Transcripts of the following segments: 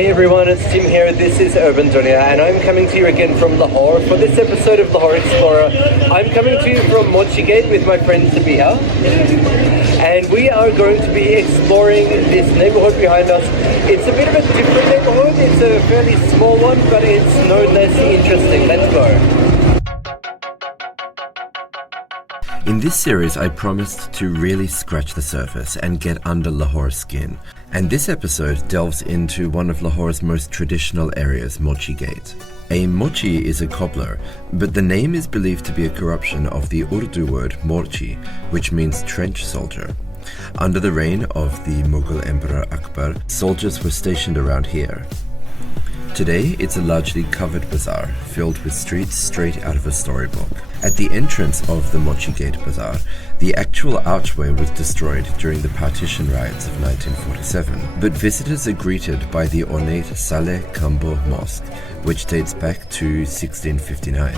Hey everyone, it's Tim here. This is Urban Dunya, and I'm coming to you again from Lahore. For this episode of Lahore Explorer, I'm coming to you from Mochi Gate with my friend Sabiha. And we are going to be exploring this neighborhood behind us. It's a bit of a different neighborhood. It's a fairly small one, but it's no less interesting. Let's go. In this series, I promised to really scratch the surface and get under Lahore's skin. And this episode delves into one of Lahore's most traditional areas, Mochi Gate. A mochi is a cobbler, but the name is believed to be a corruption of the Urdu word morchi, which means trench soldier. Under the reign of the Mughal Emperor Akbar, soldiers were stationed around here. Today, it's a largely covered bazaar, filled with streets straight out of a storybook. At the entrance of the Mochi Gate Bazaar, the actual archway was destroyed during the partition riots of 1947, but visitors are greeted by the ornate Saleh Kambo Mosque, which dates back to 1659.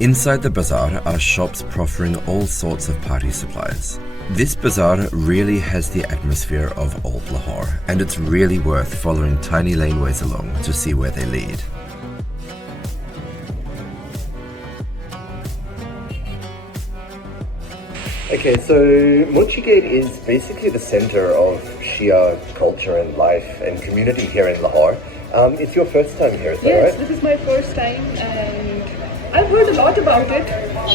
Inside the bazaar are shops proffering all sorts of party supplies. This bazaar really has the atmosphere of old Lahore, and it's really worth following tiny laneways along to see where they lead. Okay, so Mochi Gate is basically the center of Shia culture and life and community here in Lahore. It's your first time here, is that right? Yes, this is my first time and I've heard a lot about it.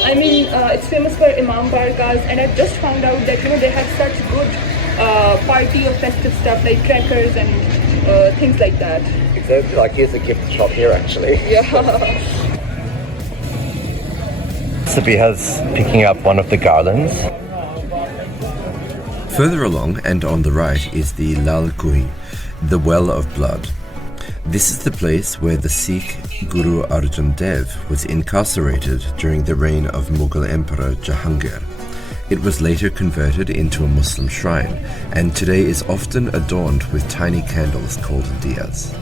I mean, it's famous for Imam Barkas, and I've just found out that, they have such good party or festive stuff like crackers and things like that. Exactly, like here's a gift shop here actually. Yeah. Sabiha's picking up one of the garlands. Further along and on the right is the Lal Kuhi, the Well of Blood. This is the place where the Sikh Guru Arjan Dev was incarcerated during the reign of Mughal Emperor Jahangir. It was later converted into a Muslim shrine, and today is often adorned with tiny candles called diyas.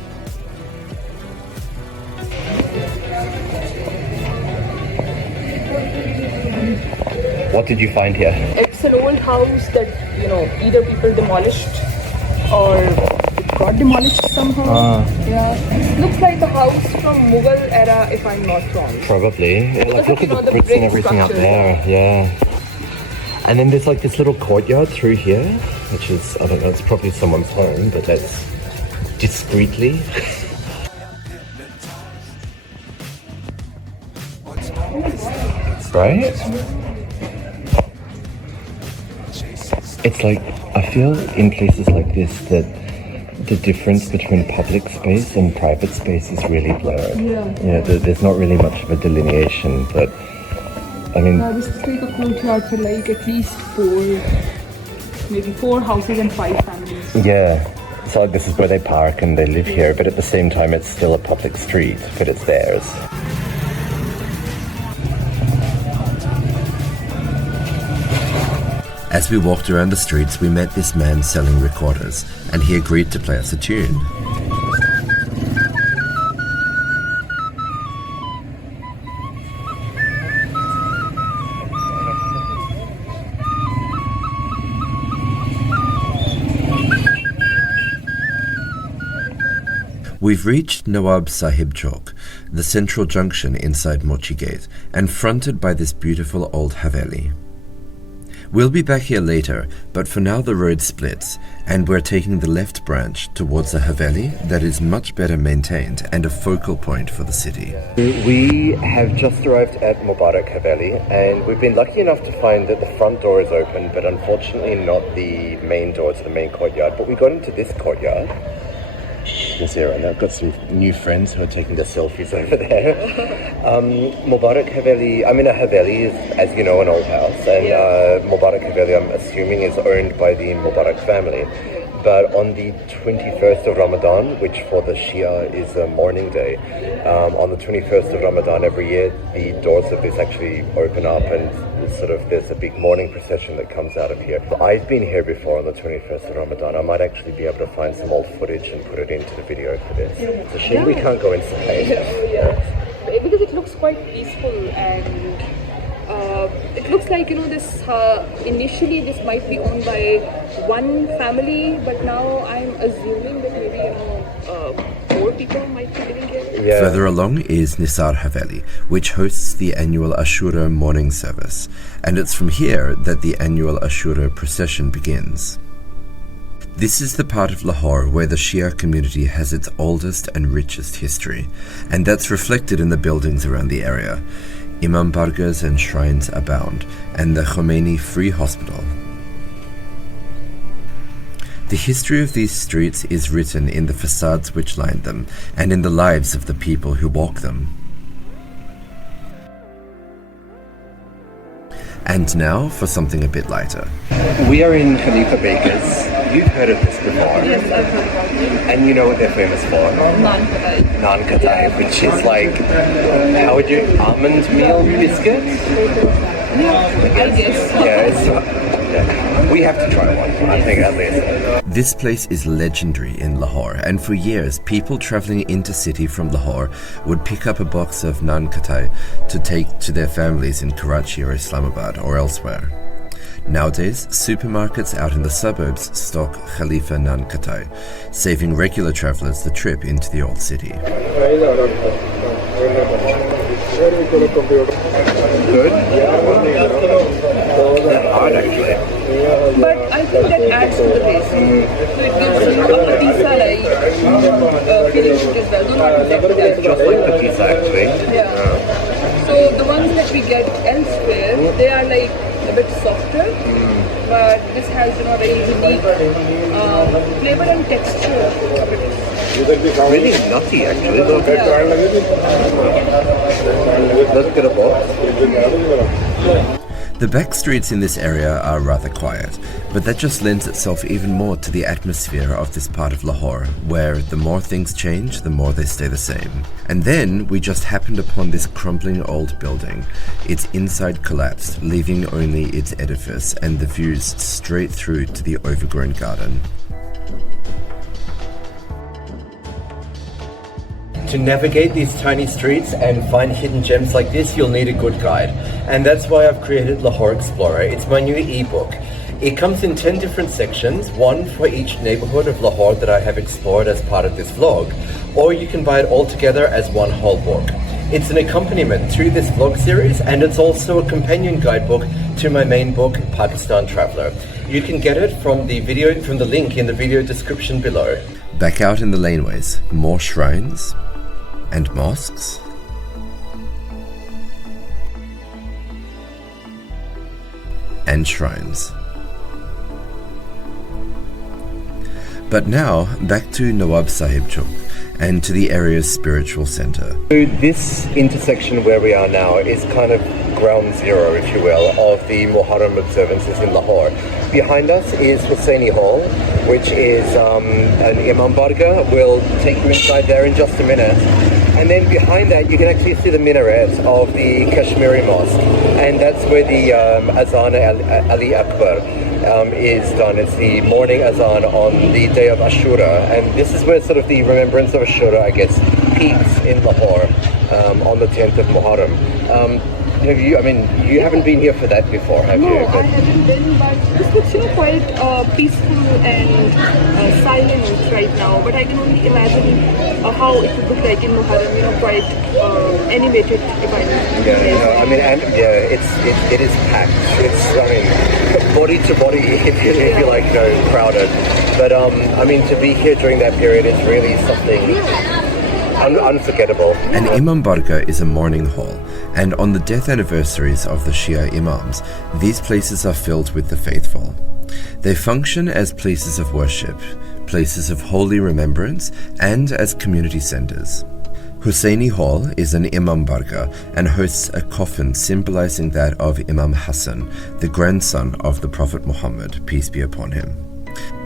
What did you find here? It's an old house that, either people demolished or it got demolished somehow. Yeah. Looks like a house from Mughal era, if I'm not wrong. Probably. Like, look at the bricks and everything up there. Yeah. And then there's like this little courtyard through here, which is, I don't know, it's probably someone's home, but that's discreetly. Right? It's like, I feel in places like this that the difference between public space and private space is really blurred. Yeah. There's not really much of a delineation, but I mean... this is like a courtyard for like at least maybe four houses and 5 families. Yeah. So this is where they park and they live here, but at the same time it's still a public street, but it's theirs. As we walked around the streets, we met this man selling recorders, and he agreed to play us a tune. We've reached Nawab Sahib Chowk, the central junction inside Mochi Gate, and fronted by this beautiful old Haveli. We'll be back here later, but for now the road splits, and we're taking the left branch towards a Haveli that is much better maintained and a focal point for the city. We have just arrived at Mubarak Haveli, and we've been lucky enough to find that the front door is open, but unfortunately not the main door to the main courtyard. But we got into this courtyard. You can see it right now. I've got some new friends who are taking their selfies over there. Mubarak Haveli, I mean a Haveli is, as you know, an old house, and Mubarak Haveli, I'm assuming, is owned by the Mubarak family. But on the 21st of Ramadan, which for the Shia is a mourning day, on the 21st of Ramadan every year, the doors of this actually open up and there's a big mourning procession that comes out of here. I've been here before on the 21st of Ramadan. I might actually be able to find some old footage and put it into the video for this. It's a shame we can't go inside. Because it looks quite peaceful and it looks like, this initially this might be owned by one family, but now I'm assuming that maybe, people might be living here. Yeah. Further along is Nisar Haveli, which hosts the annual Ashura morning service, and it's from here that the annual Ashura procession begins. This is the part of Lahore where the Shia community has its oldest and richest history, and that's reflected in the buildings around the area. Imam Bargas and shrines abound, and the Khomeini Free Hospital. The history of these streets is written in the facades which line them, and in the lives of the people who walk them. And now for something a bit lighter. We are in Khalifa Bakers. You've heard of this before. Yes, I've heard about it. And you know what they're famous for? Naan Katai. Naan Katai, which is like, how would you, almond meal biscuit? I guess. Yeah, we have to try one, I think, at least. This place is legendary in Lahore, and for years people travelling into city from Lahore would pick up a box of naan katai to take to their families in Karachi or Islamabad or elsewhere. Nowadays, supermarkets out in the suburbs stock Khalifa naan katai, saving regular travellers the trip into the old city. Good? They're hard, actually. But I think that adds to the taste. So it gives you a patisa-like feeling to it as well. Though not exactly that. Just like the pizza, actually. Yeah. So the ones that we get elsewhere, they are like a bit softer, but this has a very unique flavor and texture of it. Really nutty, actually. Look. Let's get a box. The back streets in this area are rather quiet, but that just lends itself even more to the atmosphere of this part of Lahore, where the more things change, the more they stay the same. And then we just happened upon this crumbling old building. Its inside collapsed, leaving only its edifice and the views straight through to the overgrown garden. To navigate these tiny streets and find hidden gems like this, you'll need a good guide. And that's why I've created Lahore Explorer. It's my new ebook. It comes in 10 different sections, one for each neighborhood of Lahore that I have explored as part of this vlog, or you can buy it all together as one whole book. It's an accompaniment to this vlog series, and it's also a companion guidebook to my main book, Pakistan Traveler. You can get it from the link in the video description below. Back out in the laneways, more shrines and mosques and shrines. But now, back to Nawab Sahib Chowk and to the area's spiritual centre. So this intersection where we are now is kind of ground zero, if you will, of the Muharram observances in Lahore. Behind us is Hussaini Hall, which is an Imam Barga. We'll take you inside there in just a minute. And then behind that, you can actually see the minaret of the Kashmiri Mosque. And that's where the Azan Ali Akbar is done. It's the morning Azan on the day of Ashura. And this is where sort of the remembrance of Ashura, I guess, peaks in Lahore on the 10th of Muharram. You haven't been here for that before, have you? No, I haven't been, but this looks, quite peaceful and silent right now. But I can only imagine how it would look like in Muharram, quite animated, if I may. It is packed. It's, body to body, if you like, crowded. But, to be here during that period is really something unforgettable. An Imam Barga is a mourning hall, and on the death anniversaries of the Shia Imams, these places are filled with the faithful. They function as places of worship, places of holy remembrance, and as community centers. Hussaini Hall is an Imam Barga and hosts a coffin symbolizing that of Imam Hassan, the grandson of the Prophet Muhammad, peace be upon him.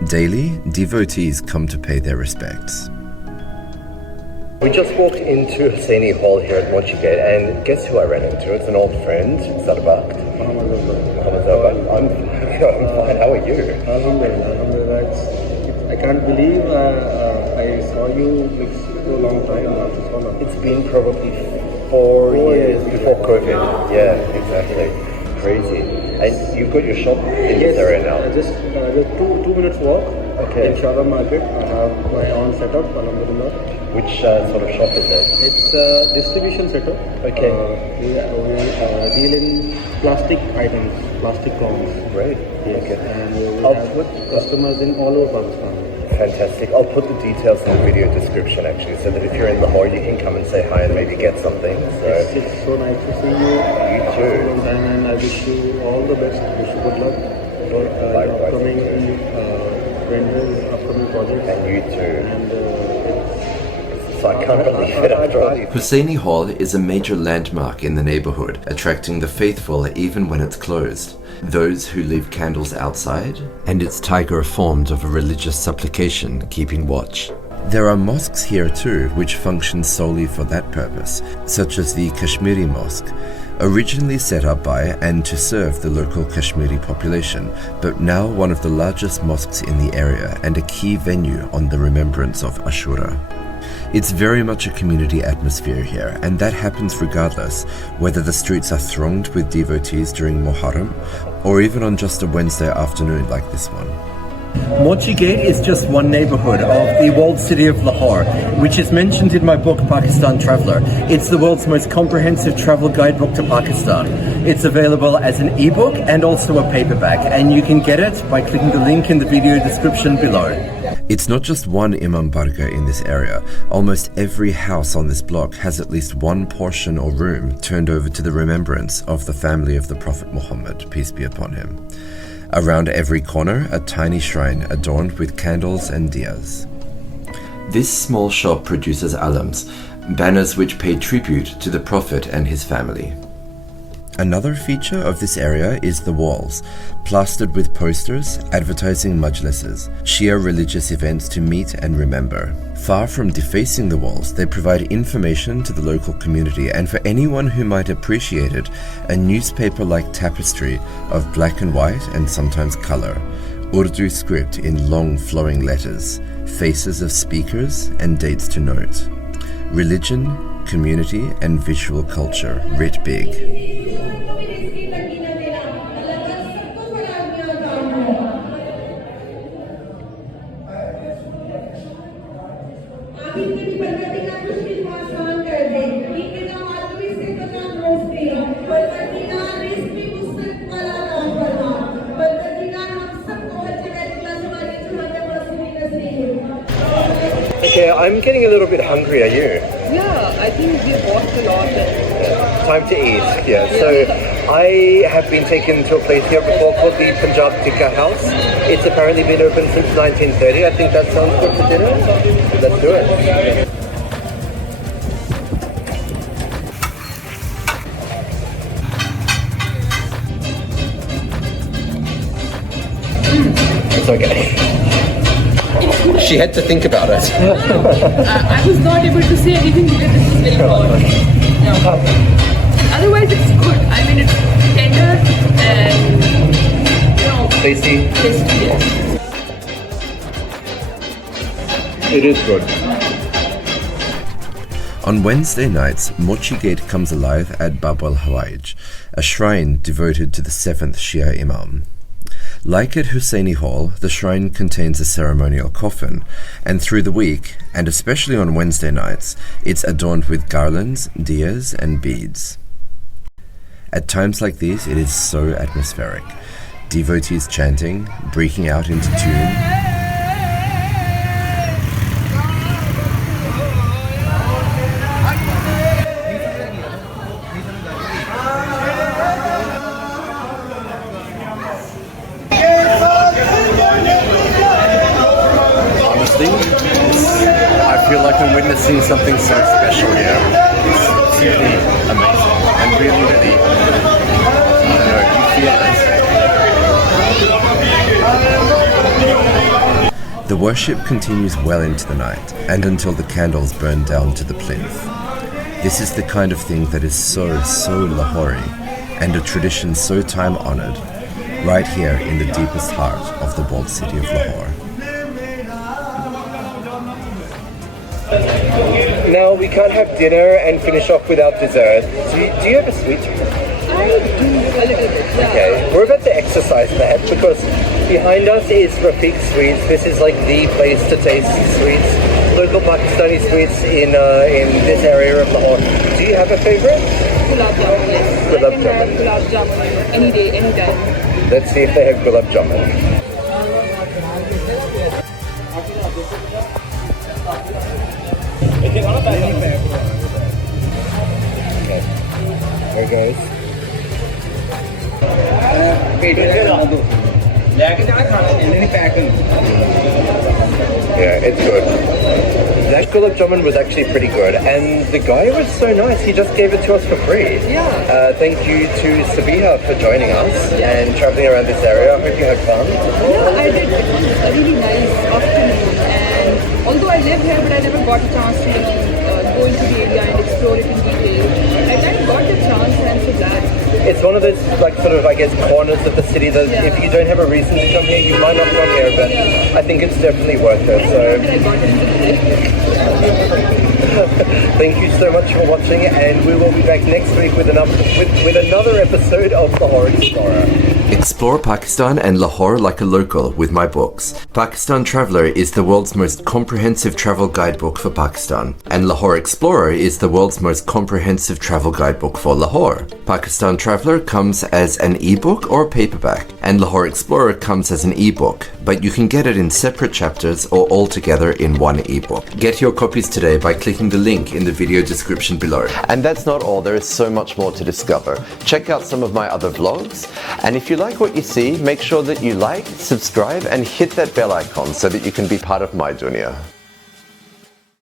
Daily, devotees come to pay their respects. We just walked into Hussaini Hall here at Mochi Gate, and guess who I ran into? It's an old friend, Sadabak. Muhammad Zabak. I'm fine, how are you? I can't believe I saw you for a long time. It's been probably 4 years before COVID. Yeah, exactly. Crazy. And you've got your shop in this area now? Just 2 minutes walk in Shara Market. I have my own setup, alhamdulillah. Which sort of shop is it? It's a distribution center. Okay. We deal in plastic items, plastic cloths. Great. Yes. Okay. And we I'll have put customers in all over Pakistan. Fantastic. I'll put the details in the video description actually, so that if you're in Lahore, you can come and say hi and maybe get something. So It's so nice to see you. You After too. a long time, and I wish you all the best. Wish you good luck for your Likewise. upcoming vendors, upcoming projects. and you too. And So I can't believe it after all these. Hussaini Hall is a major landmark in the neighborhood, attracting the faithful even when it's closed. Those who leave candles outside, and its tiger formed of a religious supplication keeping watch. There are mosques here too, which function solely for that purpose, such as the Kashmiri Mosque, originally set up by and to serve the local Kashmiri population, but now one of the largest mosques in the area and a key venue on the remembrance of Ashura. It's very much a community atmosphere here, and that happens regardless whether the streets are thronged with devotees during Muharram or even on just a Wednesday afternoon like this one. Mochi Gate is just one neighborhood of the walled city of Lahore, which is mentioned in my book Pakistan Traveller. It's the world's most comprehensive travel guidebook to Pakistan. It's available as an ebook and also a paperback, and you can get it by clicking the link in the video description below. It's not just one Imam Barga in this area. Almost every house on this block has at least one portion or room turned over to the remembrance of the family of the Prophet Muhammad, peace be upon him. Around every corner, a tiny shrine adorned with candles and diyas. This small shop produces alams, banners which pay tribute to the Prophet and his family. Another feature of this area is the walls, plastered with posters advertising majlises, Shia religious events to meet and remember. Far from defacing the walls, they provide information to the local community, and for anyone who might appreciate it, a newspaper-like tapestry of black and white and sometimes color, Urdu script in long flowing letters, faces of speakers and dates to note. Religion, community and visual culture writ big. Okay, I'm getting a little bit hungry, are you? Yeah, I think we walked a lot. Time to eat, yeah. So I have been taken to a place here before called the Punjab Tikka House. It's apparently been open since 1930. I think that sounds good for dinner. Let's do it. It's okay. She had to think about it. I was not able to say anything because this is very hot. No. Otherwise, it's good. I mean, it's tender and Tasty. tasty. Yes. It is good. On Wednesday nights, Mochi Gate comes alive at Bab-ul-Hawaij, a shrine devoted to the 7th Shia Imam. Like at Hussaini Hall, the shrine contains a ceremonial coffin, and through the week, and especially on Wednesday nights, it's adorned with garlands, diyas, and beads. At times like these, it is so atmospheric. Devotees chanting, breaking out into tune. I feel like I'm witnessing something so special here. It's simply amazing and really, really, I don't know, you feel this. The worship continues well into the night and until the candles burn down to the plinth. This is the kind of thing that is so Lahori and a tradition so time-honored, right here in the deepest heart of the walled city of Lahore. Now we can't have dinner and finish off without dessert. Do you have a sweet? I do a little bit. Yeah. Okay, we're about to exercise that because behind us is Rafiq Sweets. This is like the place to taste sweets. local Pakistani sweets in this area of Lahore. Do you have a favorite? Gulab jamun, yes. Gulab I can have jamun. gulab jamun any day, anytime. Let's see if they have gulab jamun. Okay, there it goes. Yeah, it's good. That gulab jamun was actually pretty good, and the guy was so nice. He just gave it to us for free. Yeah. Thank you to Sabiha for joining us and traveling around this area. I hope you had fun. Yeah, I did. It was a really nice afternoon, and although I live here, but I never got a chance to go into the area and explore it in detail. I kind of got the chance, and I'm so glad. It's one of those, like, sort of, I guess, corners of the city that if you don't have a reason to come here, you might not come here, but I think it's definitely worth it. So I got into the thank you so much for watching, and we will be back next week with another episode of Lahore Explorer. Explore Pakistan and Lahore like a local with my books. Pakistan Traveller is the world's most comprehensive travel guidebook for Pakistan, and Lahore Explorer is the world's most comprehensive travel guidebook for Lahore. Pakistan Traveller comes as an ebook or paperback, and Lahore Explorer comes as an ebook, but you can get it in separate chapters or all together in one ebook. Get your copies today by clicking the link in the video description below. And that's not all, there is so much more to discover. Check out some of my other vlogs, and if you like what you see, make sure that you like, subscribe, and hit that bell icon so that you can be part of my dunya.